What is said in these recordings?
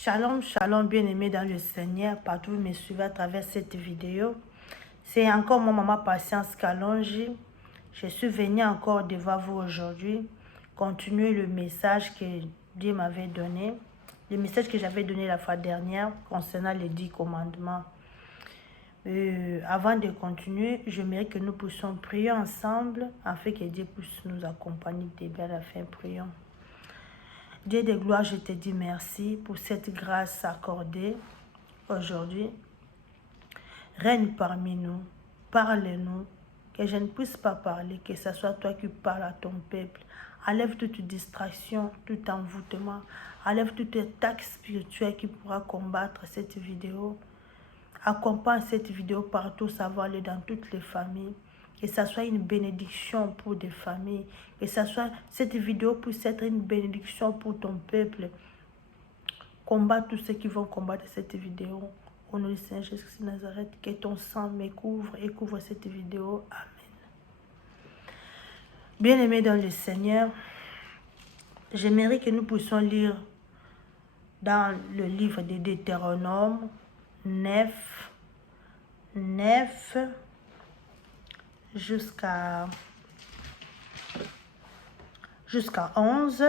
Shalom, shalom, bien-aimés dans le Seigneur, partout où vous me suivez à travers cette vidéo. C'est encore mon maman Patience Kalonji. Je suis venue encore devant vous aujourd'hui, continuer le message que Dieu m'avait donné, le message que j'avais donné la fois dernière concernant les 10 commandements. Avant de continuer, j'aimerais que nous puissions prier ensemble afin que Dieu puisse nous accompagner début à la fin. Prions. Dieu de gloire, je te dis merci pour cette grâce accordée aujourd'hui. Règne parmi nous, parle-nous, que je ne puisse pas parler, que ce soit toi qui parles à ton peuple. Enlève toute distraction, tout envoûtement, enlève toute attaque spirituelle qui pourra combattre cette vidéo. Accompagne cette vidéo partout, ça va aller dans toutes les familles. Que ça soit une bénédiction pour des familles. Que ça soit, cette vidéo puisse être une bénédiction pour ton peuple. Combat tous ceux qui vont combattre cette vidéo. Au nom du Seigneur Jésus-Christ de Nazareth, que ton sang me couvre et couvre cette vidéo. Amen. Bien-aimés dans le Seigneur, j'aimerais que nous puissions lire dans le livre de Deutéronome 9 jusqu'à 11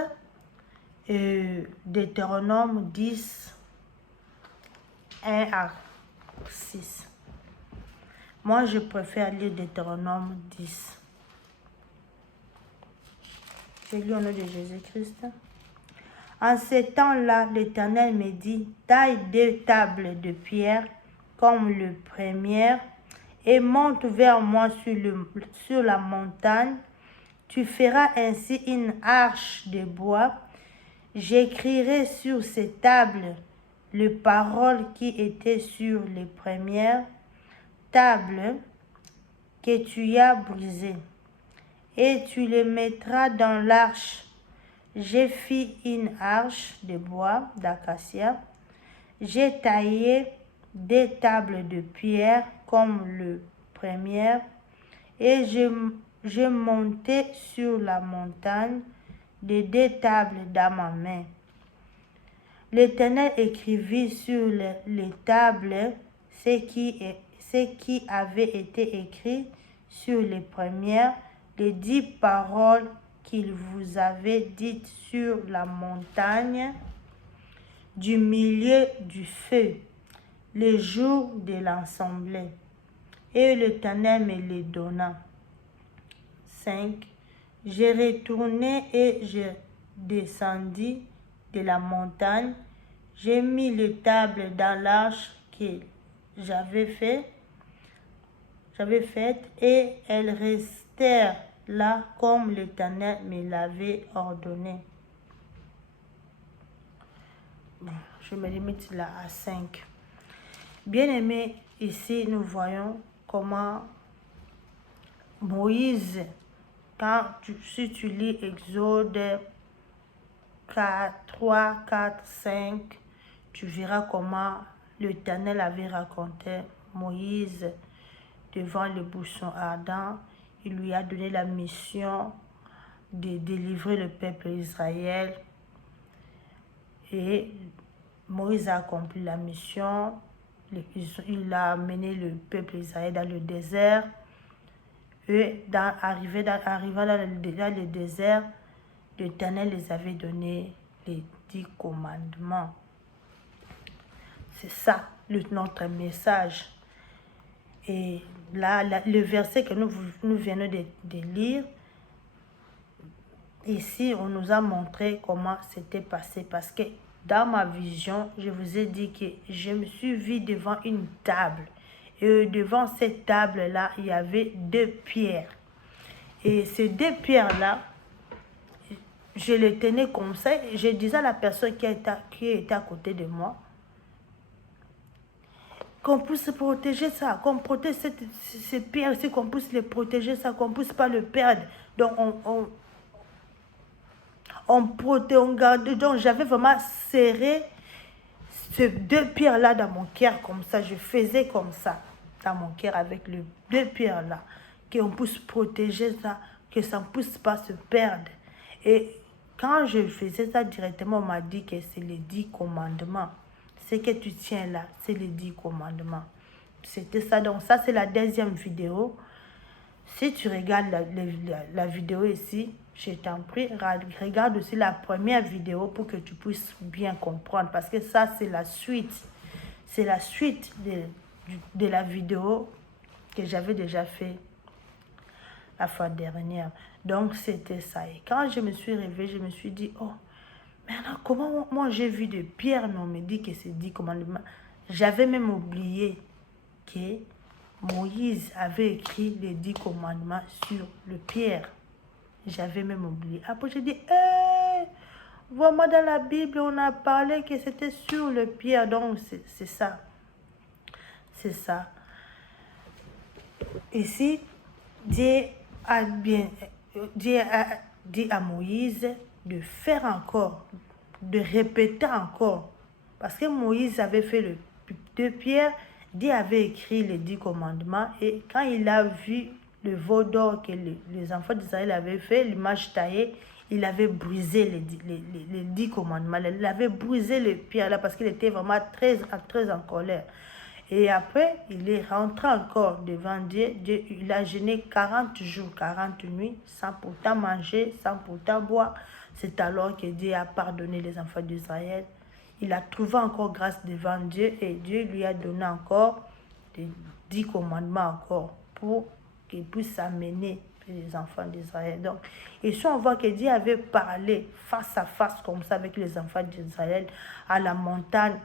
et Deutéronome 10, 1 à 6. Moi, je préfère lire Deutéronome 10. Je lis au nom de Jésus-Christ. En ce temps-là, l'Éternel me dit, taille 2 tables de pierre comme le premier et monte vers moi sur la montagne. Tu feras ainsi une arche de bois. J'écrirai sur ces tables les paroles qui étaient sur les premières tables que tu as brisées, et tu les mettras dans l'arche. J'ai fait une arche de bois d'acacia. J'ai taillé 2 tables de pierre comme le premier, et j'ai monté sur la montagne les 2 tables dans ma main. L'Éternel écrivit sur les tables ce qui avait été écrit sur les premières, les 10 paroles qu'il vous avait dites sur la montagne du milieu du feu, le jour de l'assemblée. Et l'Éternel me les donna. 5. J'ai retourné et je descendis de la montagne. J'ai mis les tables dans l'arche que j'avais faite et elles restèrent là comme l'Éternel me l'avait ordonné. Bon, je me limite là à 5. Bien-aimés, ici nous voyons Moïse, si tu lis Exode 3, 4, 5, tu verras comment l'Éternel avait raconté Moïse devant le buisson ardent. Il lui a donné la mission de délivrer le peuple Israël. Et Moïse a accompli la mission. Il a mené le peuple Israël dans le désert. Et arrivant dans le désert, l'Éternel les avait donné les 10 commandements. C'est ça notre message. Et là, le verset que nous venons de lire, ici, on nous a montré comment c'était passé. Parce que dans ma vision, je vous ai dit que je me suis vue devant une table. Et devant cette table-là, il y avait 2 pierres. Et ces 2 pierres-là, je les tenais comme ça. Je disais à la personne qui était à côté de moi, qu'on puisse protéger ça, qu'on protège ces pierres, qu'on puisse les protéger ça, qu'on ne puisse pas le perdre. Donc, on garde. Donc, j'avais vraiment serré ces 2 pierres-là dans mon cœur comme ça. Je faisais comme ça dans mon cœur avec les 2 pierres-là, qu'on puisse protéger ça, que ça ne puisse pas se perdre. Et quand je faisais ça directement, on m'a dit que c'est les 10 commandements. Ce que tu tiens là, c'est les 10 commandements. C'était ça. Donc ça, c'est la deuxième vidéo. Si tu regardes la vidéo ici, je t'en prie, regarde aussi la première vidéo pour que tu puisses bien comprendre. Parce que ça, c'est la suite. C'est la suite de la vidéo que j'avais déjà fait la fois dernière. Donc, c'était ça. Et quand je me suis réveillée, je me suis dit, oh, maintenant, comment moi j'ai vu de Pierre, mais on me dit que c'est 10 commandements. J'avais même oublié que Moïse avait écrit les 10 commandements sur le pierre. J'avais même oublié. Après, j'ai dit, vraiment dans la Bible, on a parlé que c'était sur le pierre. Donc, c'est ça. C'est ça. Ici, Dieu a dit à Moïse de faire encore, de répéter encore. Parce que Moïse avait fait le de pierre, Dieu avait écrit les 10 commandements. Et quand il a vu le veau d'or que les enfants d'Israël avaient fait, l'image taillée, il avait brisé les 10 commandements. Il avait brisé les pierres là parce qu'il était vraiment très en colère. Et après, il est rentré encore devant Dieu. Il a jeûné 40 jours, 40 nuits, sans pourtant manger, sans pourtant boire. C'est alors que Dieu a pardonné les enfants d'Israël. Il a trouvé encore grâce devant Dieu et Dieu lui a donné encore les 10 commandements encore pour qu'il puisse amener les enfants d'Israël. Donc, ici, on voit que Dieu avait parlé face à face comme ça avec les enfants d'Israël à la montagne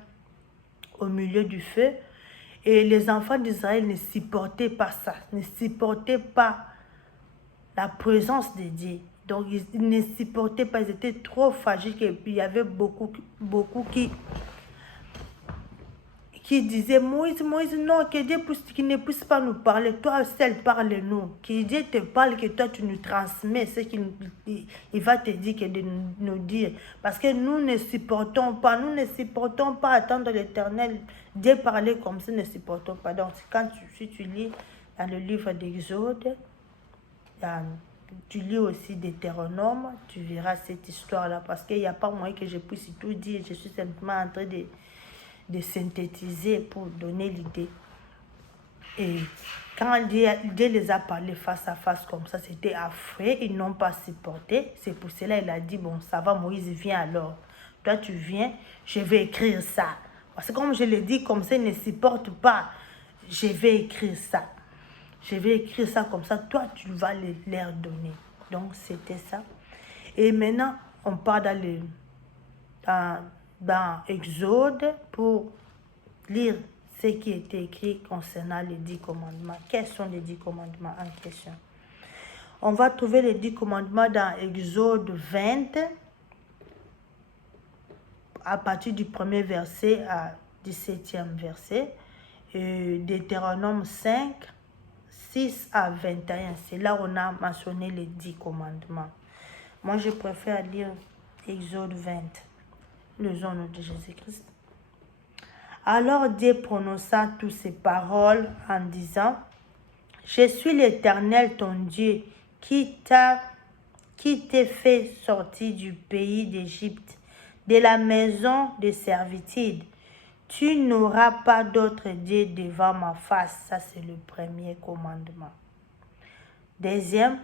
au milieu du feu. Et les enfants d'Israël ne supportaient pas ça, ne supportaient pas la présence de Dieu. Donc, ils ne supportaient pas, ils étaient trop fragiles. Et puis, il y avait beaucoup qui disaient, Moïse, non, que Dieu qu'il ne puisse pas nous parler. Toi seul, parle-nous. Que Dieu te parle, que toi, tu nous transmets ce qu'il va te dire, que de nous dire. Parce que nous ne supportons pas attendre l'Éternel. Dieu parler comme ça, ne supportons pas. Donc, si tu lis dans le livre d'Exode, tu lis aussi Deutéronome, tu verras cette histoire-là. Parce qu'il n'y a pas moyen que je puisse tout dire. Je suis simplement en train de synthétiser pour donner l'idée. Et quand Dieu les a parlé face à face comme ça, c'était affreux, ils n'ont pas supporté. C'est pour cela qu'il a dit, bon, ça va, Moïse, viens alors. Toi, tu viens, je vais écrire ça. Parce que comme je l'ai dit, comme ça, ils ne supportent pas. Je vais écrire ça. Je vais écrire ça comme ça, toi, tu vas leur donner. Donc, c'était ça. Et maintenant, on part dans Exode pour lire ce qui était écrit concernant les 10 commandements. Quels sont les 10 commandements en question? On va trouver les 10 commandements dans Exode 20, à partir du 1er verset à 17e verset, et Deutéronome 5, 6 à 21. C'est là où on a mentionné les 10 commandements. Moi, je préfère lire Exode 20. Le nom de Jésus-Christ. Alors Dieu prononça toutes ces paroles en disant, je suis l'Éternel ton Dieu qui t'ai fait sortir du pays d'Égypte, de la maison de servitude. Tu n'auras pas d'autre Dieu devant ma face. Ça, c'est le premier commandement. Deuxième,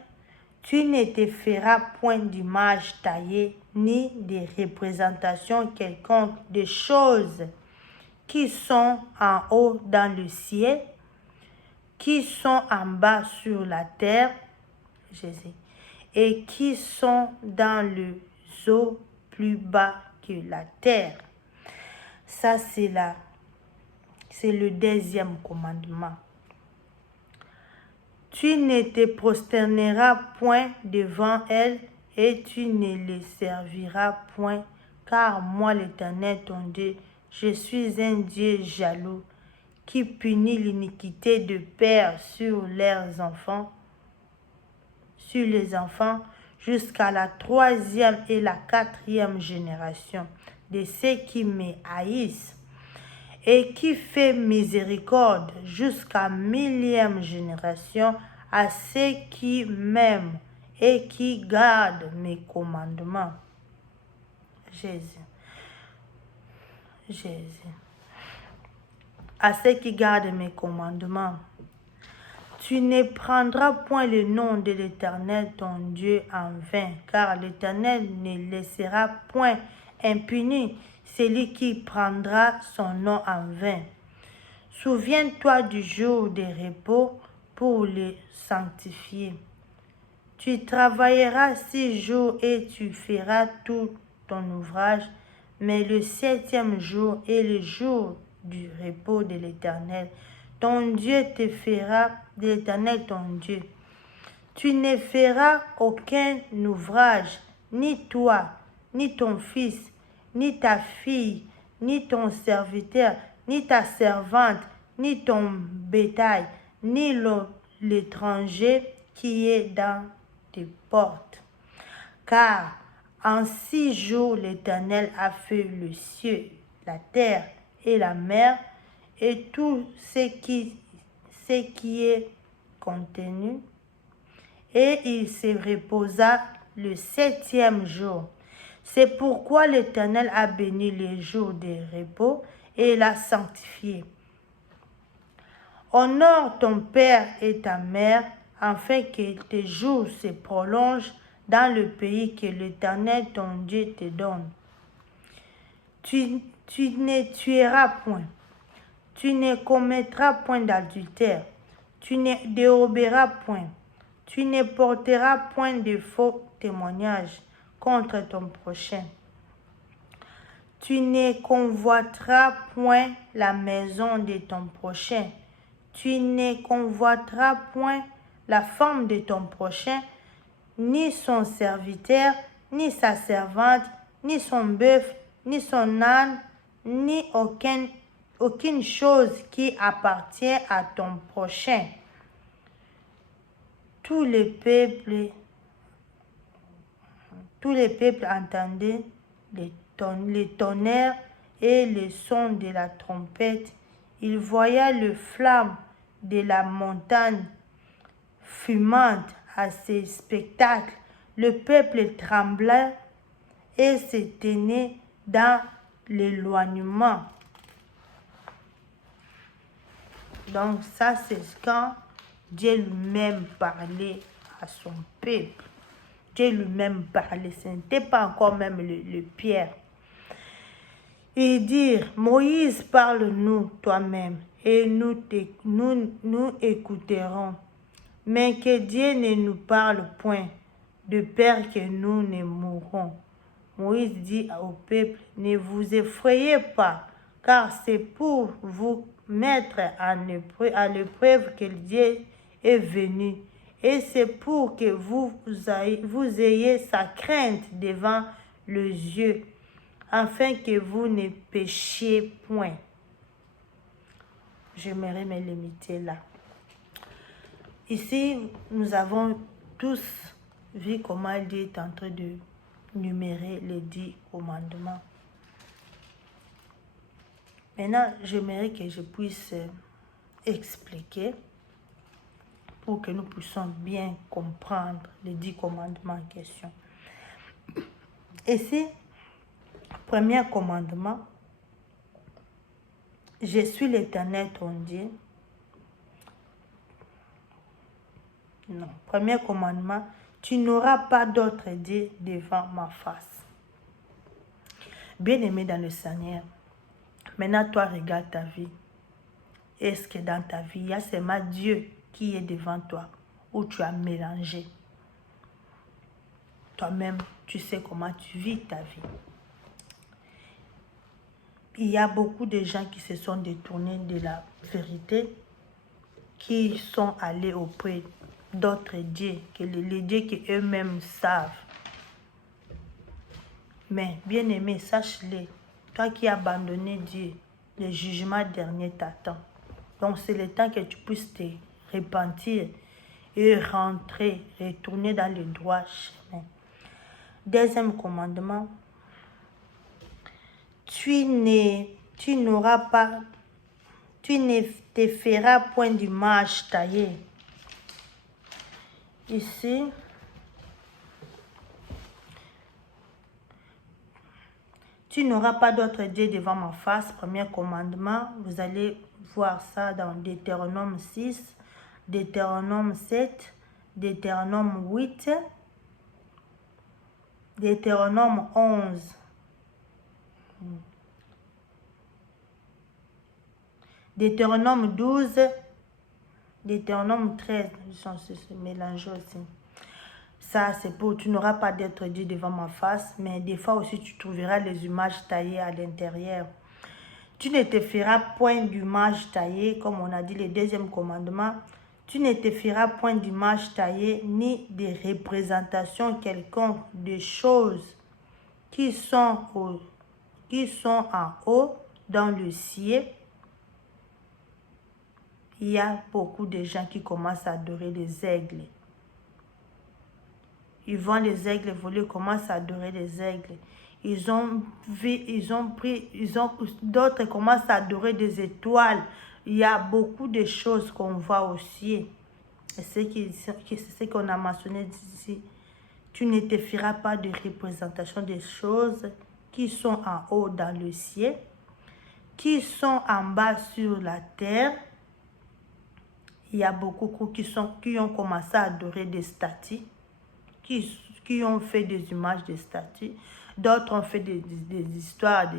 tu ne te feras point d'image taillée, ni de représentation quelconque de choses qui sont en haut dans le ciel, qui sont en bas sur la terre, Jésus, et qui sont dans les eaux plus bas que la terre. Ça, c'est le deuxième commandement. Tu ne te prosterneras point devant elles et tu ne les serviras point, car moi, l'Éternel, ton Dieu, je suis un Dieu jaloux, qui punit l'iniquité de père sur leurs enfants, sur les enfants, jusqu'à la 3e et la 4e génération de ceux qui me haïssent, et qui fait miséricorde jusqu'à 1000e génération à ceux qui m'aiment et qui gardent mes commandements. Jésus. Jésus. À ceux qui gardent mes commandements. Tu ne prendras point le nom de l'Éternel ton Dieu en vain, car l'Éternel ne laissera point impuni celui qui prendra son nom en vain. Souviens-toi du jour de repos pour le sanctifier. Tu travailleras 6 jours et tu feras tout ton ouvrage, mais le 7e jour est le jour du repos de l'Éternel. Ton Dieu te fera de l'Éternel ton Dieu. Tu ne feras aucun ouvrage, ni toi, ni ton fils, ni ta fille, ni ton serviteur, ni ta servante, ni ton bétail, ni l'étranger qui est dans tes portes. Car en 6 jours l'Éternel a fait le ciel, la terre et la mer, et tout ce qui est contenu, et il se reposa le 7e jour. C'est pourquoi l'Éternel a béni les jours de repos et l'a sanctifié. Honore ton père et ta mère, afin que tes jours se prolongent dans le pays que l'Éternel ton Dieu te donne. Tu ne tueras point. Tu ne commettras point d'adultère. Tu ne déroberas point. Tu ne porteras point de faux témoignages contre ton prochain. Tu ne convoiteras point la maison de ton prochain. Tu ne convoiteras point la femme de ton prochain, ni son serviteur, ni sa servante, ni son bœuf, ni son âne, ni aucune chose qui appartient à ton prochain. Tous les peuples entendaient les tonnerres et le son de la trompette. Ils voyaient le flamme de la montagne fumante à ces spectacles. Le peuple tremblait et se tenait dans l'éloignement. Donc ça, c'est quand Dieu lui-même parlait à son peuple. Dieu lui-même parlait, ce n'était pas encore même le Pierre. Et dire, Moïse, parle-nous toi-même, et nous écouterons. Mais que Dieu ne nous parle point, de peur que nous ne mourrons. Moïse dit au peuple, ne vous effrayez pas, car c'est pour vous mettre à l'épreuve que Dieu est venu. Et c'est pour que vous ayez sa crainte devant les yeux, afin que vous ne péchiez point. J'aimerais me limiter là. Ici, nous avons tous vu comment Dieu est en train de numérer les 10 commandements. Maintenant, j'aimerais que je puisse expliquer pour que nous puissions bien comprendre les 10 commandements en question. Ici, premier commandement, je suis l'Éternel ton Dieu. Non, premier commandement, tu n'auras pas d'autre Dieu devant ma face. Bien-aimé dans le Seigneur, maintenant toi regarde ta vie. Est-ce que dans ta vie, il y a seulement Dieu qui est devant toi, ou tu as mélangé? Toi-même, tu sais comment tu vis ta vie. Il y a beaucoup de gens qui se sont détournés de la vérité, qui sont allés auprès d'autres dieux, que les dieux qu'eux-mêmes savent. Mais, bien-aimé, sache-le, toi qui as abandonné Dieu, le jugement dernier t'attend. Donc, c'est le temps que tu puisses te repentir et retourner dans le droit chemin. Deuxième commandement, tu ne te feras point d'image taillée. Ici, Tu n'auras pas d'autre Dieu devant ma face. Premier commandement. Vous allez voir ça dans Deutéronome 6, Deutéronome 7, Deutéronome 8, Deutéronome 11. Deutéronome 12, Deutéronome 13, ils sont mélangés aussi. Ça, c'est pour, tu n'auras pas d'autre Dieu devant ma face, mais des fois aussi, tu trouveras les images taillées à l'intérieur. Tu ne te feras point d'image taillée, comme on a dit le deuxième commandement. Tu ne te feras point d'image taillée, ni de représentation quelconque de choses qui sont en haut dans le ciel. Il y a beaucoup de gens qui commencent à adorer les aigles. Ils voient les aigles voler, commencent à adorer les aigles. D'autres commencent à adorer des étoiles. Il y a beaucoup de choses qu'on voit au ciel. C'est ce qu'on a mentionné ici. Tu ne te feras pas de représentation des choses qui sont en haut dans le ciel, qui sont en bas sur la terre. Il y a beaucoup qui ont commencé à adorer des statues, qui ont fait des images de statues. D'autres ont fait des histoires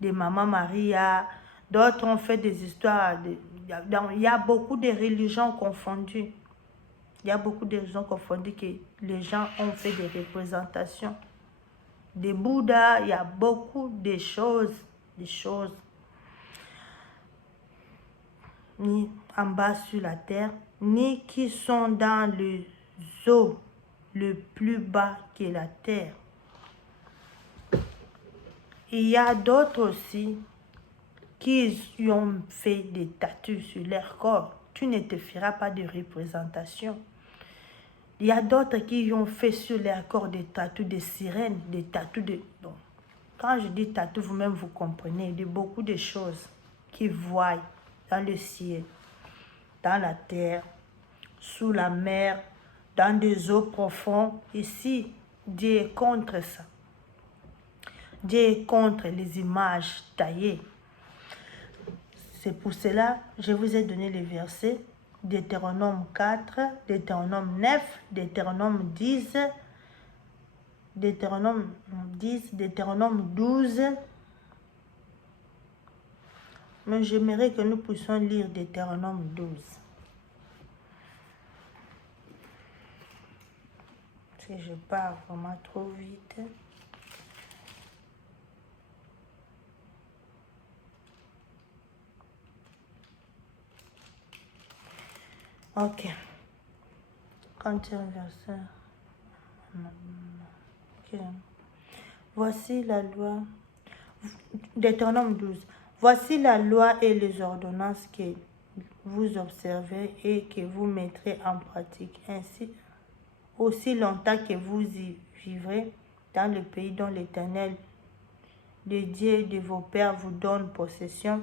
de Maman Maria. D'autres ont fait des histoires. Il y a beaucoup de religions confondues. Il y a beaucoup de religions confondues que les gens ont fait des représentations. Des Bouddhas, il y a beaucoup de choses. Ni en bas sur la terre, ni qui sont dans le eaux le plus bas que la terre. Il y a d'autres aussi qui ont fait des tatous sur leur corps. Tu ne te feras pas de représentation. Il y a d'autres qui ont fait sur leur corps des tatous de sirènes, des tatous de... Bon, quand je dis tatou, vous-même vous comprenez, de beaucoup de choses qu'ils voient dans le ciel, dans la terre, sous la mer, dans des eaux profondes. Ici, Dieu est contre ça. Dieu est contre les images taillées. C'est pour cela que je vous ai donné les versets. Deutéronome 4, Deutéronome 9, Deutéronome 10, Deutéronome 10, Deutéronome 12. Mais j'aimerais que nous puissions lire Deutéronome 12. Si je pars vraiment trop vite. Ok. Quand il y a un verset. Ok. Voici la loi. Deutéronome 12. Voici la loi et les ordonnances que vous observez et que vous mettrez en pratique. Ainsi, aussi longtemps que vous y vivrez dans le pays dont l'Éternel, le Dieu de vos pères, vous donne possession,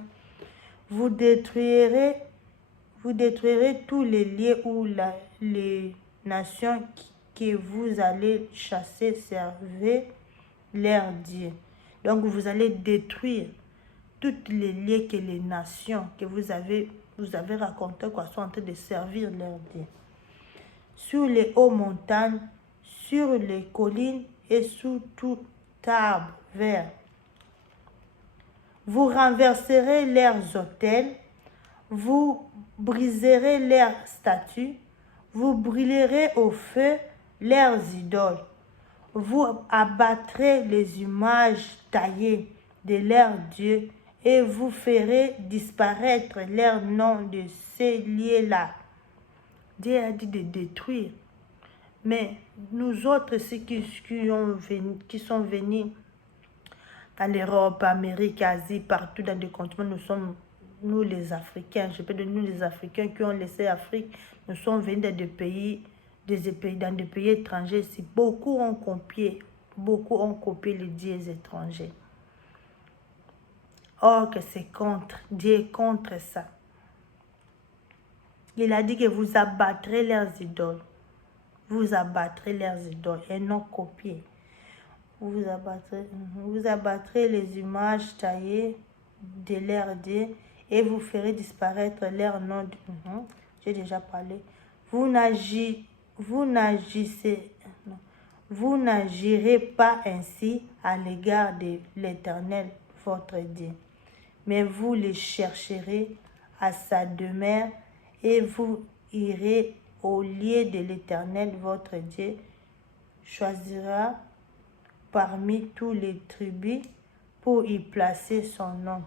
vous détruirez tous les lieux où les nations que vous allez chasser servez leur Dieu. Donc vous allez détruire toutes les lieux que les nations que vous avez raconté quoi sont en train de servir leur Dieu. Sur les hautes montagnes, sur les collines et sous tout arbre vert. Vous renverserez leurs autels, vous briserez leurs statues, vous brûlerez au feu leurs idoles, vous abattrez les images taillées de leurs dieux et vous ferez disparaître leur nom de ces lieux-là. Dieu a dit de détruire. Mais nous autres, ceux qui sont venus dans l'Europe, Amérique, Asie, partout dans des continents, nous sommes, nous les Africains, je peux dire nous les Africains qui ont laissé l'Afrique, nous sommes venus dans des pays étrangers. Si beaucoup ont copié les dieux étrangers. Or que c'est contre, Dieu est contre ça. Il a dit que vous abattrez leurs idoles. Vous abattrez leurs idoles et non copier. vous abattrez les images taillées de leur Dieu et vous ferez disparaître leur nom. J'ai déjà parlé. Vous n'agirez pas ainsi à l'égard de l'Éternel, votre Dieu, mais vous les chercherez à sa demeure et vous irez au lieu de l'Éternel, votre Dieu, choisira parmi tous les tribus pour y placer son nom.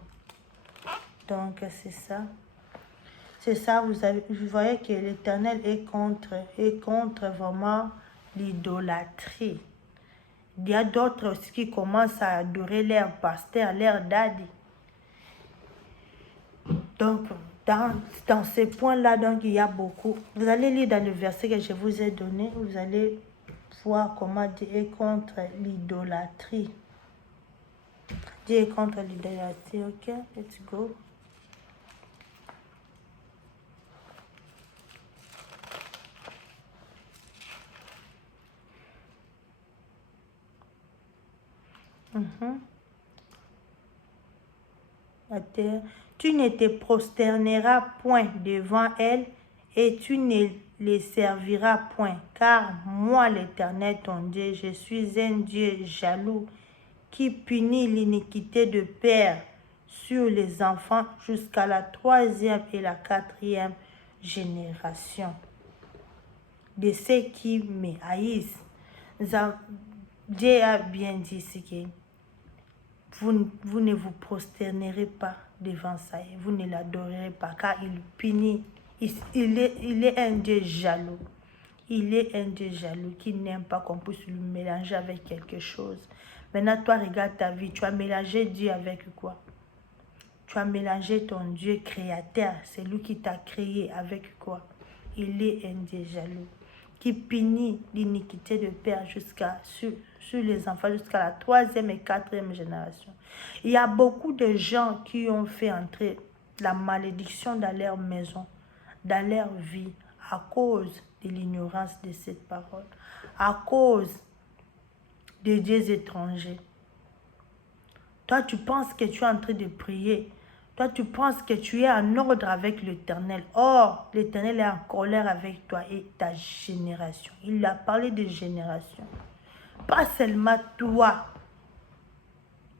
Donc, c'est ça. C'est ça, vous voyez que l'Éternel est contre vraiment l'idolâtrie. Il y a d'autres aussi qui commencent à adorer leur pasteur, leur daddy. Donc, dans ces points-là, donc, il y a beaucoup. Vous allez lire dans le verset que je vous ai donné, vous allez voir comment Dieu est contre l'idolâtrie. Dieu est contre l'idolâtrie, ok? Let's go. La terre. Tu ne te prosterneras point devant elle et tu ne les serviras point, car moi, l'Éternel, ton Dieu, je suis un Dieu jaloux qui punit l'iniquité de père sur les enfants jusqu'à la 3e et la 4e génération de ceux qui me haïssent. Dieu a bien dit ce que vous ne vous prosternerez pas devant ça et vous ne l'adorerez pas, car il punit. Il est un Dieu jaloux. Il est un Dieu jaloux qui n'aime pas qu'on puisse le mélanger avec quelque chose. Maintenant, toi, regarde ta vie. Tu as mélangé Dieu avec quoi? Tu as mélangé ton Dieu créateur. C'est lui qui t'a créé avec quoi? Il est un Dieu jaloux qui punit l'iniquité de père sur les enfants jusqu'à la 3e et 4e génération. Il y a beaucoup de gens qui ont fait entrer la malédiction dans leur maison, dans leur vie, à cause de l'ignorance de cette parole, à cause des dieux étrangers. Toi, tu penses que tu es en train de prier. Toi, tu penses que tu es en ordre avec l'Éternel. Or, l'Éternel est en colère avec toi et ta génération. Il a parlé de génération. Pas seulement toi.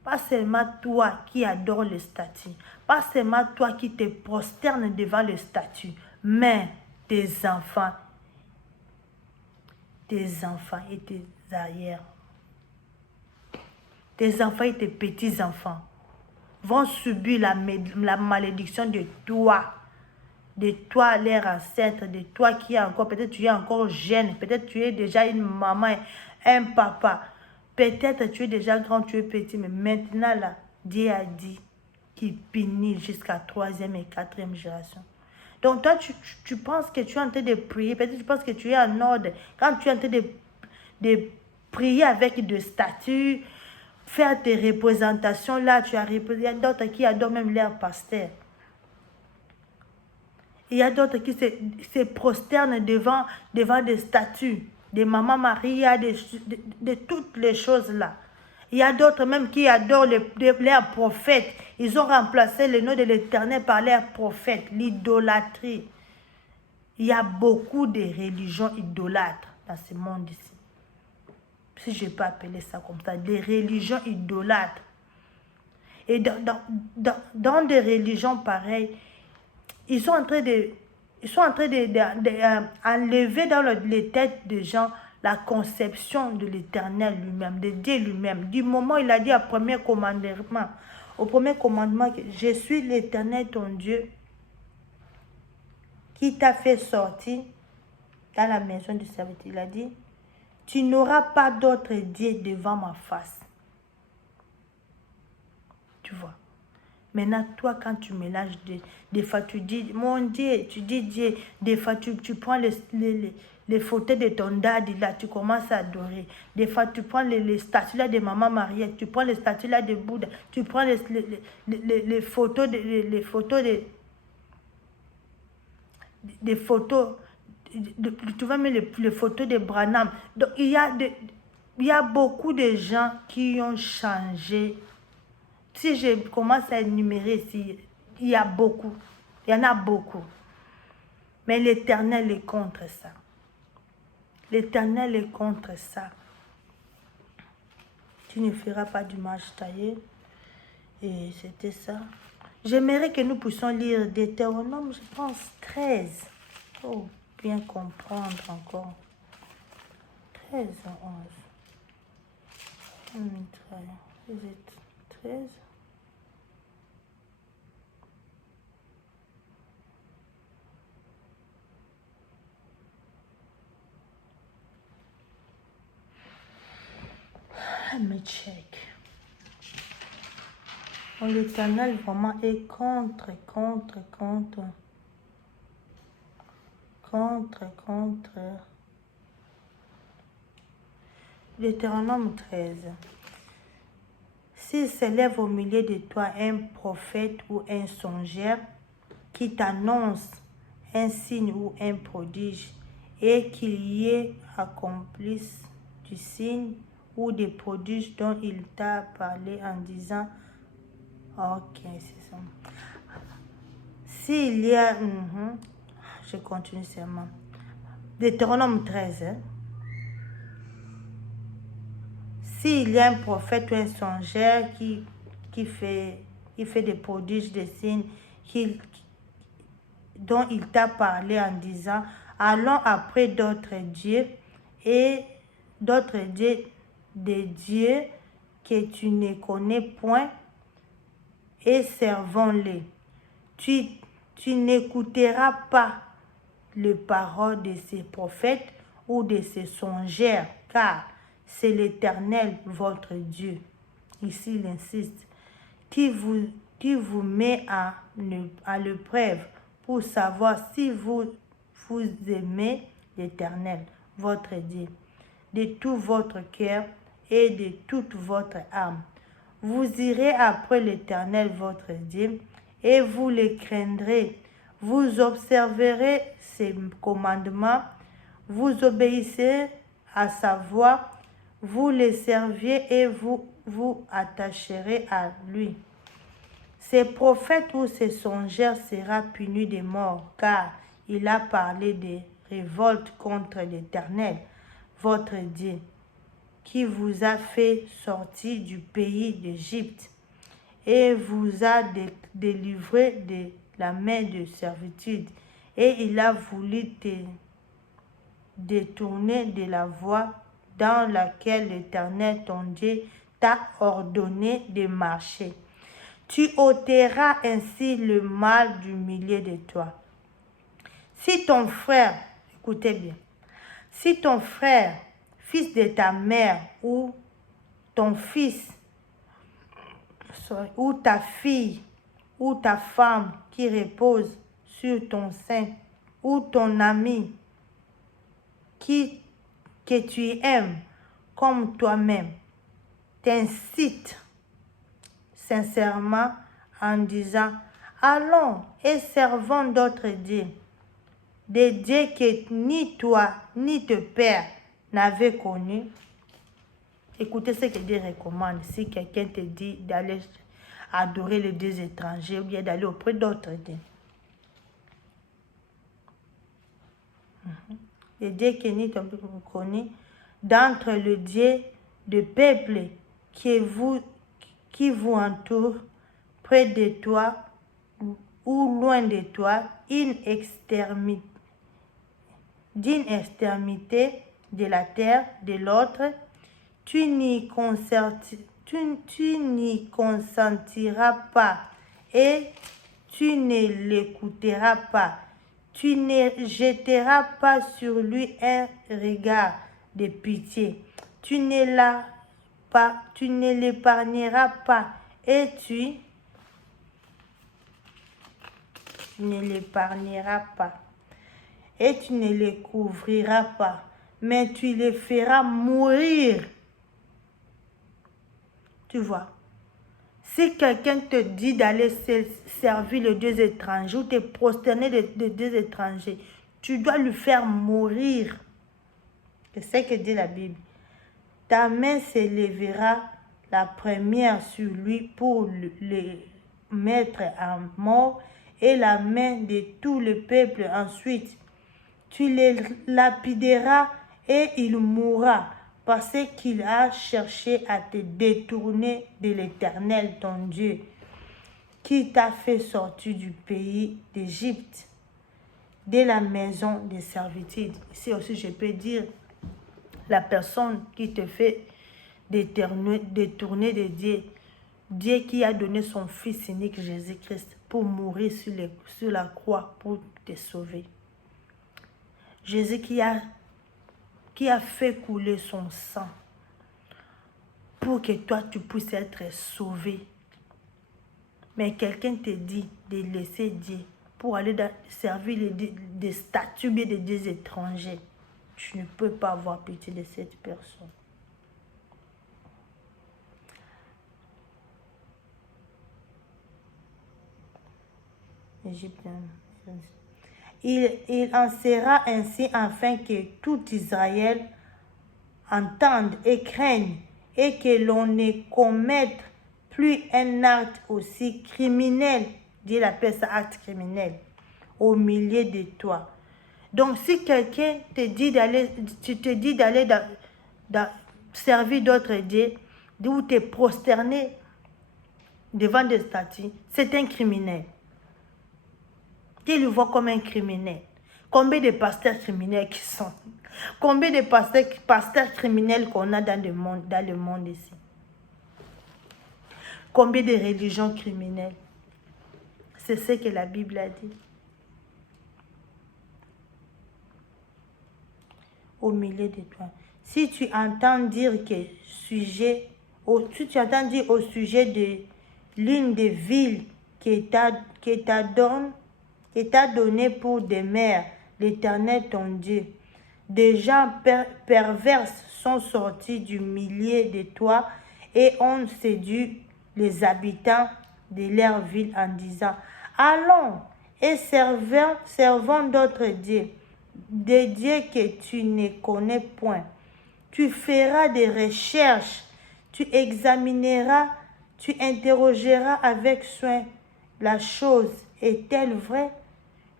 Pas seulement toi qui adore le statut. Pas seulement toi qui te prosternes devant le statut. Mais tes enfants et tes arrières. Tes enfants et tes petits-enfants vont subir la malédiction de toi, leur ancêtre, de toi qui est encore, peut-être tu es encore jeune, peut-être tu es déjà une maman, un papa, peut-être tu es déjà grand, tu es petit, mais maintenant là, Dieu a dit qu'il punit jusqu'à 3e et 4e génération. Donc toi, tu penses que tu es en train de prier, peut-être tu penses que tu es en ordre, quand tu es en train de prier avec des statues, faire tes représentations là, tu as il y a d'autres qui adorent même leur pasteur. Il y a d'autres qui se prosternent devant des statues, de Maman Maria, de toutes les choses là. Il y a d'autres même qui adorent leurs prophètes. Ils ont remplacé le nom de l'Éternel par leurs prophètes, l'idolâtrie. Il y a beaucoup de religions idolâtres dans ce monde ici. Si je peux appeler ça comme ça, des religions idolâtres. Et dans des religions pareilles, ils sont en train d'enlever dans les têtes des gens la conception de l'Éternel lui-même, de Dieu lui-même. Du moment où il a dit au premier commandement, que je suis l'Éternel ton Dieu, qui t'a fait sortir dans la maison du serviteur. Il a dit, tu n'auras pas d'autre Dieu devant ma face. Tu vois. Maintenant, toi, quand tu mélanges, des fois tu dis, mon Dieu, tu dis Dieu, des fois tu prends les photos de ton daddy, là, tu commences à adorer. Des fois, tu prends les statues là de Maman Maria, tu prends les statues là de Bouddha, tu prends les photos des photos, tu vois, mais les photos de Branham. Donc, il y a il y a beaucoup de gens qui ont changé. Si je commence à énumérer ici, il y a beaucoup. Il y en a beaucoup. Mais l'Éternel est contre ça. L'Éternel est contre ça. Tu ne feras pas du marche taillé. Et c'était ça. J'aimerais que nous puissions lire Deutéronome, je pense, 13. Oh, bien comprendre encore. 13 à 11. 13. Let me check. L'Éternel vraiment est contre. Deutéronome 13. S'il s'élève au milieu de toi un prophète ou un songeur qui t'annonce un signe ou un prodige et qu'il y ait accomplisse du signe ou des prodiges dont il t'a parlé en disant ok, c'est ça. S'il y a... je continue seulement. Deutéronome 13. S'il y a un prophète ou un songeur qui fait des prodiges, des signes, dont il t'a parlé en disant, allons après d'autres dieux et d'autres dieux, des dieux que tu ne connais point, et servons-les. Tu n'écouteras pas les paroles de ces prophètes ou de ces songeurs, car c'est l'Éternel votre Dieu. Ici, il insiste, qui vous met à l'épreuve pour savoir si vous aimez l'Éternel, votre Dieu, de tout votre cœur et de toute votre âme. Vous irez après l'Éternel, votre Dieu, et vous le craindrez. Vous observerez ses commandements, vous obéissez à sa voix, vous le serviez et vous vous attacherez à lui. Ces prophètes ou ces songeurs sera puni de mort, car il a parlé de révolte contre l'Éternel, votre Dieu, qui vous a fait sortir du pays d'Égypte et vous a délivré de la main de servitude. Et il a voulu te détourner de la voie dans laquelle l'Éternel, ton Dieu, t'a ordonné de marcher. Tu ôteras ainsi le mal du milieu de toi. Si ton frère, écoutez bien, si ton frère, fils de ta mère, ou ton fils, ou ta fille, ou ta femme qui repose sur ton sein, ou ton ami que tu aimes comme toi-même, t'incite sincèrement en disant, allons et servons d'autres dieux, des dieux que ni toi ni tes pères n'avaient connus. Écoutez ce que Dieu recommande si quelqu'un te dit d'aller adorer les dieux étrangers ou bien d'aller auprès d'autres dieux. Les dieux que ni ton peuple connus, d'entre les dieux de peuple qui vous entoure, près de toi ou loin de toi, d'une extrémité de la terre de l'autre, tu n'y consentiras pas et tu ne l'écouteras pas. Tu ne jetteras pas sur lui un regard de pitié. Tu ne l'épargneras pas et tu ne l'épargneras pas et tu ne les couvriras pas, mais tu les feras mourir. Tu vois, si quelqu'un te dit d'aller servir les dieux étrangers ou te prosterner des dieux étrangers, tu dois lui faire mourir. C'est ce que dit la Bible. ta main s'élèvera la première sur lui pour le mettre à mort, et la main de tout le peuple ensuite. Tu le lapideras et il mourra, parce qu'il a cherché à te détourner de l'Éternel ton Dieu, qui t'a fait sortir du pays d'Égypte, de la maison de servitude. Ici aussi, je peux dire, la personne qui te fait détourner de Dieu, Dieu qui a donné son Fils unique Jésus-Christ pour mourir sur la croix pour te sauver. Jésus qui a fait couler son sang pour que toi tu puisses être sauvé. Mais quelqu'un te dit de laisser Dieu pour aller servir des statues et des dieux étrangers. Tu ne peux pas avoir pitié de cette personne. Il en sera ainsi afin que tout Israël entende et craigne, et que l'on ne commette plus un acte aussi criminel, Dieu appelle ça acte criminel, au milieu de toi. Donc si quelqu'un te dit d'aller, servir d'autres dieux, ou te prosterner devant des statues, c'est un criminel. Dieu le voit comme un criminel. Combien de pasteurs criminels qui sont? Combien de pasteurs criminels qu'on a dans le monde ici? Combien de religions criminelles? C'est ce que la Bible a dit. Au milieu de toi. Si tu entends dire au sujet de l'une des villes qui t'a donné pour demeure, l'Éternel ton Dieu, des gens perverses sont sortis du milieu de toi et ont séduit les habitants de leur ville en disant, allons et servons d'autres dieux, des dieux que tu ne connais point. Tu feras des recherches, tu examineras, tu interrogeras avec soin la chose. Est-elle vraie?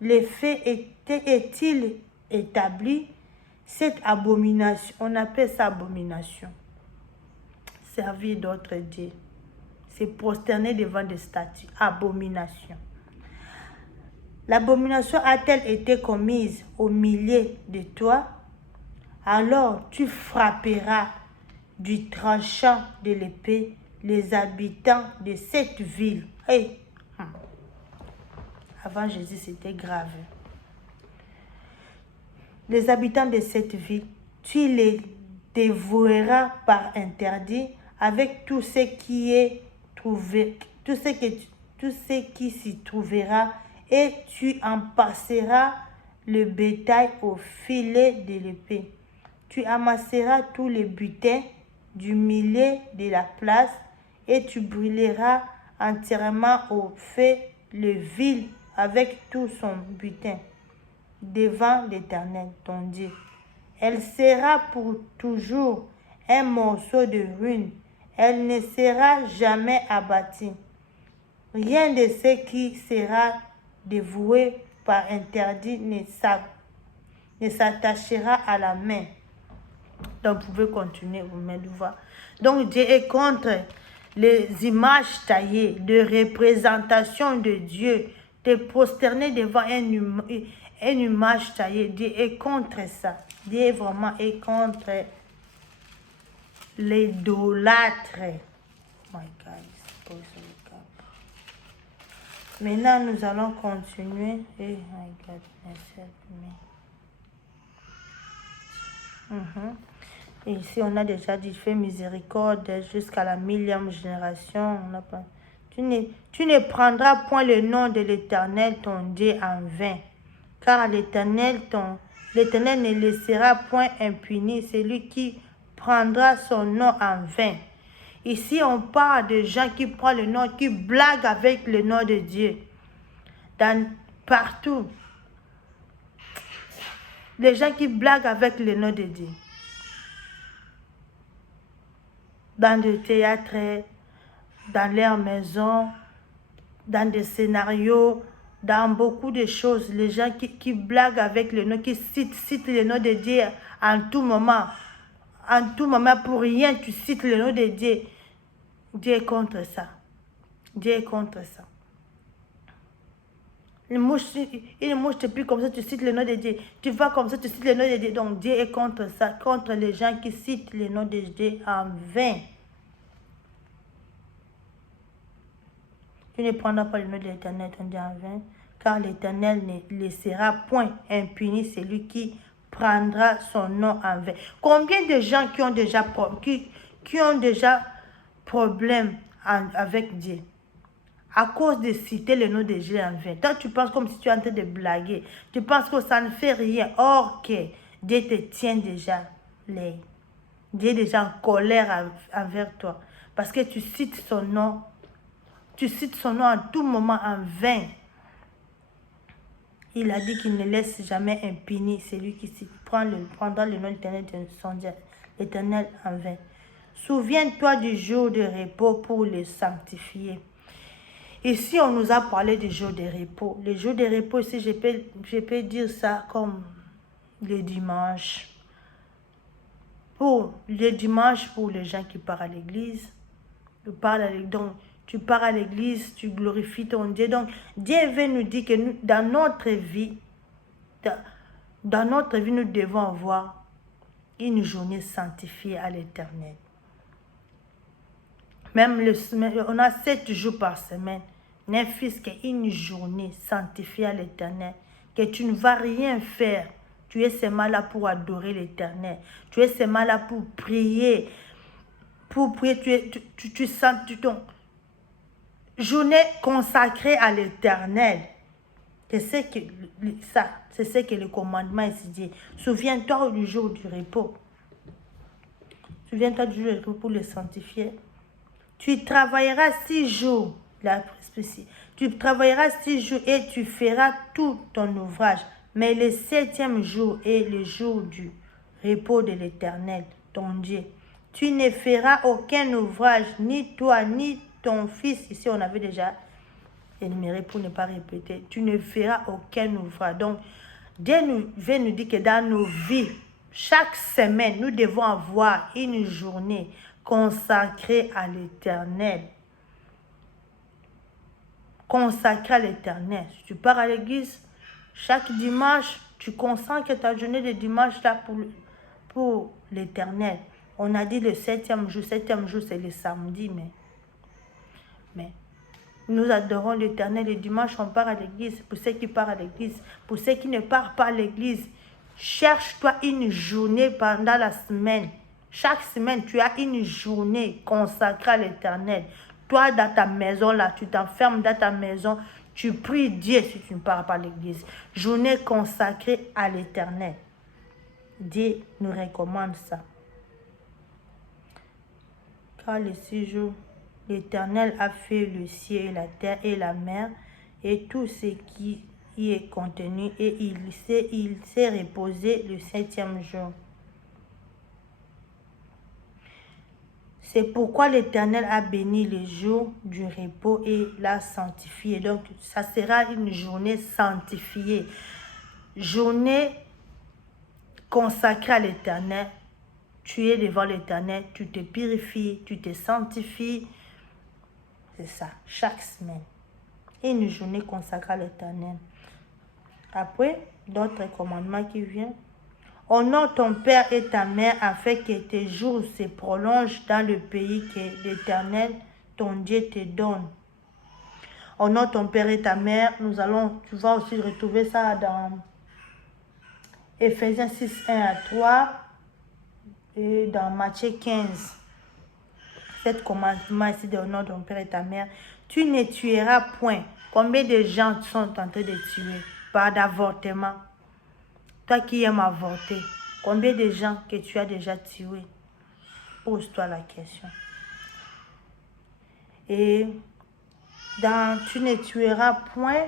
Les faits est-il établi? Cette abomination, on appelle ça abomination. Servir d'autres dieux. C'est prosterner devant des statues. Abomination. L'abomination a-t-elle été commise au milieu de toi? Alors tu frapperas du tranchant de l'épée les habitants de cette ville. Hey. Avant Jésus, c'était grave. Les habitants de cette ville, tu les dévoueras par interdit avec tout ce qui est trouvé, tout ce qui s'y trouvera, et tu en passeras le bétail au filet de l'épée. Tu amasseras tous les butins du milieu de la place, et tu brûleras entièrement au feu le ville avec tout son butin devant l'Éternel, ton Dieu. Elle sera pour toujours un morceau de ruine. Elle ne sera jamais abattie. Rien de ce qui sera dévoué par interdit ne s'attachera à la main. Donc, vous pouvez continuer, vous m'avez voir. Donc, Dieu est contre les images taillées, de représentation de Dieu, de prosterner devant une image taillée. Dieu est contre ça. Dieu est vraiment contre l'idolâtre. My God, maintenant, nous allons continuer. Et my God, Et ici, on a déjà dit, fais miséricorde jusqu'à la 1000e génération. On n'a pas... Tu ne prendras point le nom de l'Éternel, ton Dieu, en vain. Car l'Éternel ne laissera point impuni celui qui prendra son nom en vain. Ici, on parle de gens qui prennent le nom, qui blaguent avec le nom de Dieu. Partout. Les gens qui blaguent avec le nom de Dieu. dans des théâtres, dans leur maison, dans des scénarios, dans beaucoup de choses. Les gens qui blaguent avec le nom, qui citent le nom de Dieu en tout moment. En tout moment, pour rien, tu cites le nom de Dieu. Dieu est contre ça. Dieu est contre ça. Une mouche te pique comme ça, tu cites le nom de Dieu. Tu vas comme ça, tu cites le nom de Dieu. Donc Dieu est contre ça, contre les gens qui citent le nom de Dieu en vain. Tu ne prendras pas le nom de l'Éternel, ton Dieu, en vain, car l'Éternel ne laissera point impuni celui qui prendra son nom en vain. Combien de gens qui ont déjà problème avec Dieu à cause de citer le nom de Dieu en vain? Toi, tu penses comme si tu es en train de blaguer. Tu penses que ça ne fait rien. Or que Dieu te tient déjà l'œil. Dieu est déjà en colère envers toi. Parce que tu cites son nom. Tu cites son nom en tout moment en vain. Il a dit qu'il ne laisse jamais impuni celui qui prendra le nom de l'Éternel de son Dieu, l'Éternel en vain. Souviens-toi du jour de repos pour le sanctifier. Ici, on nous a parlé du jour de repos. Le jour de repos, ici, je peux dire ça comme le dimanche. Pour le dimanche, pour les gens qui partent à l'église, donc, tu pars à l'église, tu glorifies ton Dieu. Donc, Dieu veut nous dire que dans notre vie, nous devons avoir une journée sanctifiée à l'Éternel. Même on a 7 jours par semaine. N'est fils qu'une journée sanctifiée à l'Éternel. Que tu ne vas rien faire. Tu es seulement là pour adorer l'Éternel. Tu es seulement là pour prier. Pour prier, tu sens ton journée consacrée à l'Éternel. C'est ce que le commandement ici dit. Souviens-toi du jour du repos. Souviens-toi du jour du repos pour le sanctifier. Tu travailleras 6 jours. La spécie. Tu travailleras 6 jours et tu feras tout ton ouvrage. Mais le 7e jour est le jour du repos de l'Éternel, ton Dieu. Tu ne feras aucun ouvrage, ni toi, ni ton fils. Ici, on avait déjà énuméré pour ne pas répéter. Tu ne feras aucun ouvrage. Donc, Dieu veut nous dire que dans nos vies, chaque semaine, nous devons avoir une journée consacrée à l'Éternel. Consacrée à l'Éternel. Si tu pars à l'église, chaque dimanche, tu consacres ta journée de dimanche là pour l'Éternel. On a dit le 7e jour. 7e jour, c'est le samedi, mais nous adorons l'Éternel. Le dimanche, on part à l'église. Pour ceux qui partent à l'église, pour ceux qui ne partent pas à l'église, cherche-toi une journée pendant la semaine. Chaque semaine, tu as une journée consacrée à l'Éternel. Toi, dans ta maison, là, tu t'enfermes dans ta maison, tu pries Dieu si tu ne pars pas à l'église. Journée consacrée à l'Éternel. Dieu nous recommande ça. Car les 6 jours, l'Éternel a fait le ciel et la terre et la mer et tout ce qui y est contenu, et il s'est reposé le 7e jour. C'est pourquoi l'Éternel a béni le jour du repos et l'a sanctifié. Donc, ça sera une journée sanctifiée. Journée consacrée à l'Éternel. Tu es devant l'Éternel, tu te purifies, tu te sanctifies. C'est ça, chaque semaine. Une journée consacrée à l'Éternel. Après, d'autres commandements qui viennent. Honore ton père et ta mère afin que tes jours se prolongent dans le pays que l'Éternel, ton Dieu, te donne. Honore ton père et ta mère. Tu vas aussi retrouver ça dans Éphésiens 6, 1 à 3 et dans Matthieu 15. Cet commandement ici de honore ton père et ta mère. Tu ne tueras point. Combien de gens sont en train de tuer par d'avortement? Toi qui aimes avorter, combien de gens que tu as déjà tués? Pose-toi la question. Et dans tu ne tueras point.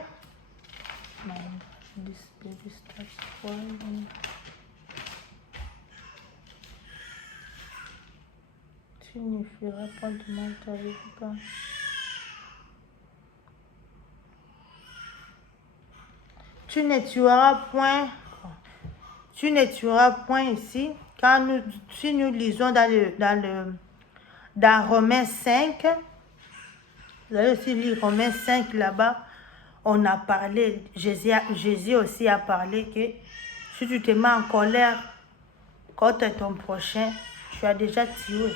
Tu ne feras pas de mal, t'arrives pas. Tu ne tueras point. Tu ne tueras point ici. Quand si nous lisons dans Romains 5, vous allez aussi lire Romains 5 là-bas, on a parlé, Jésus aussi a parlé que si tu te mets en colère contre ton prochain, tu as déjà tué.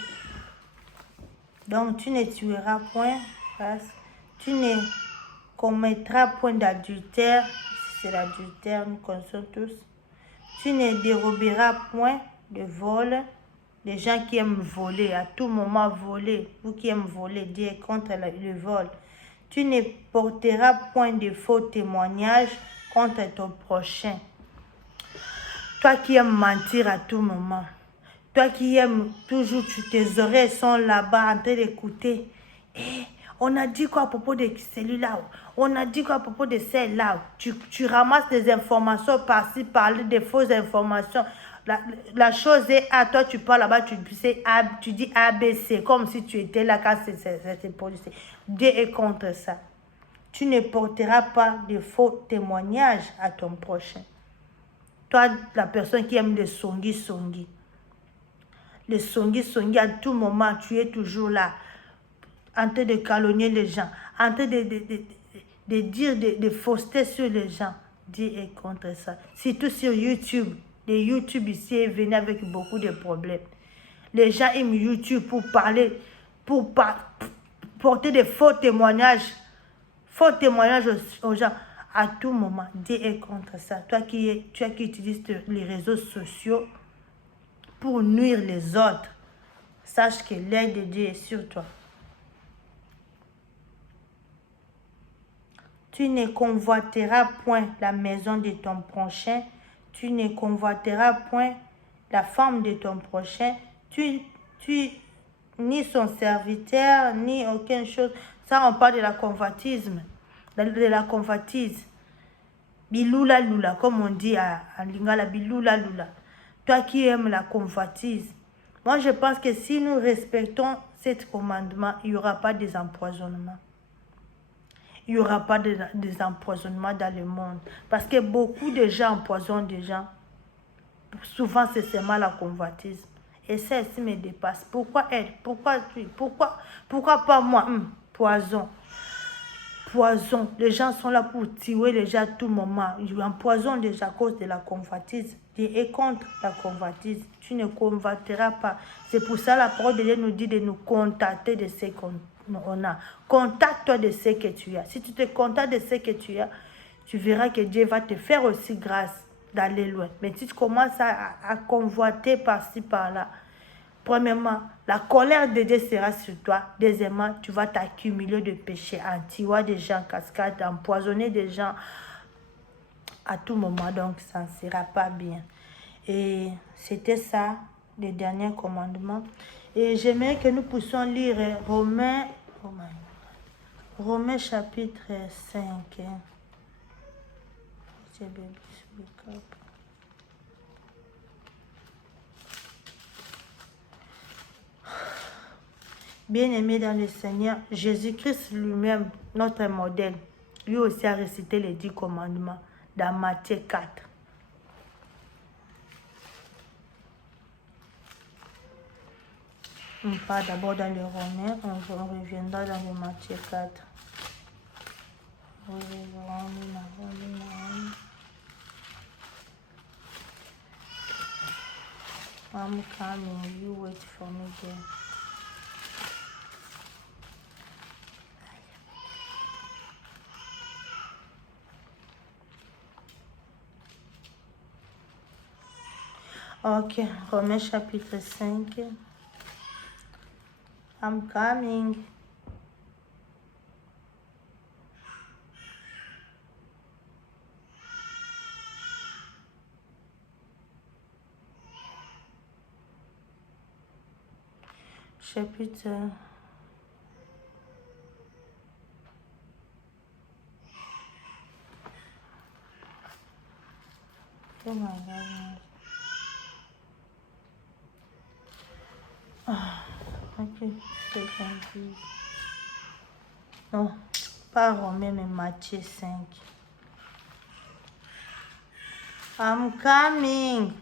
Donc tu ne tueras point, tu ne commettras point d'adultère, c'est l'adultère, nous connaissons tous. Tu ne déroberas point de vol. Les gens qui aiment voler, à tout moment voler, vous qui aimez voler, dire contre le vol. Tu ne porteras point de faux témoignages contre ton prochain. Toi qui aimes mentir à tout moment. Toi qui aimes toujours, tes oreilles sont là-bas en train d'écouter. On a dit quoi à propos de celui-là? On a dit quoi à propos de celle-là? Tu ramasses des informations par-ci, par-là, des fausses informations. La chose est A, toi tu parles là-bas, tu dis A, B, C, comme si tu étais là quand c'est policier. Dieu est contre ça. Tu ne porteras pas de faux témoignages à ton prochain. Toi, la personne qui aime le songi, le songi, à tout moment, tu es toujours là, en train de calomnier les gens, en train de dire des faussetés sur les gens. Dieu est contre ça. Surtout sur YouTube. Les YouTube ici est venu avec beaucoup de problèmes. Les gens aiment YouTube pour parler, porter des faux témoignages aux gens. À tout moment, Dieu est contre ça. Toi qui utilises les réseaux sociaux pour nuire les autres, sache que l'aide de Dieu est sur toi. Tu ne convoiteras point la maison de ton prochain. Tu ne convoiteras point la femme de ton prochain. Ni son serviteur, ni aucune chose. Ça, on parle de la convoitisme. De la convoitise. Biloula lula, comme on dit en lingala, biloula lula. Toi qui aimes la convoitise. Moi, je pense que si nous respectons cet commandement, il n'y aura pas des empoisonnements. Il n'y aura pas des empoisonnements dans le monde. Parce que beaucoup de gens empoisonnent des gens. Souvent, c'est seulement la convoitise. Et ça aussi me dépasse. Pourquoi elle? Pourquoi pas moi? Poison. Poison. Les gens sont là pour tuer les gens à tout moment. Ils empoisonnent déjà à cause de la convoitise. Dieu est contre la convoitise. Tu ne convoiteras pas. C'est pour ça la parole de Dieu nous dit de nous contacter de ce qu'on a. Contacte-toi de ce que tu as. Si tu te contactes de ce que tu as, tu verras que Dieu va te faire aussi grâce d'aller loin. Mais si tu commences à convoiter par-ci, par-là, premièrement, la colère de Dieu sera sur toi. Deuxièmement, tu vas t'accumuler de péchés, en tuant des gens en cascade, empoisonner des gens à tout moment. Donc, ça ne sera pas bien. Et c'était ça, le dernier commandement. Et j'aimerais que nous puissions lire Romains chapitre 5. Bien-aimé dans le Seigneur, Jésus-Christ lui-même, notre modèle, lui aussi a récité les 10 commandements dans Matthieu 4. On part d'abord dans le Romains, on reviendra dans le Matthieu 4. I'm coming, you wait for me there. Ok, Romains chapitre 5. I'm coming. Chapitre... Oh my God. Ok. chapitre 28. Non, pas Romains, mais Matthieu 5. I'm coming.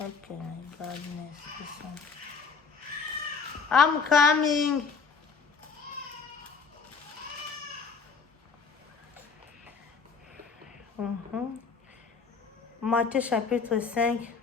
Okay, my goodness. Listen. I'm coming. Matthieu chapitre 5.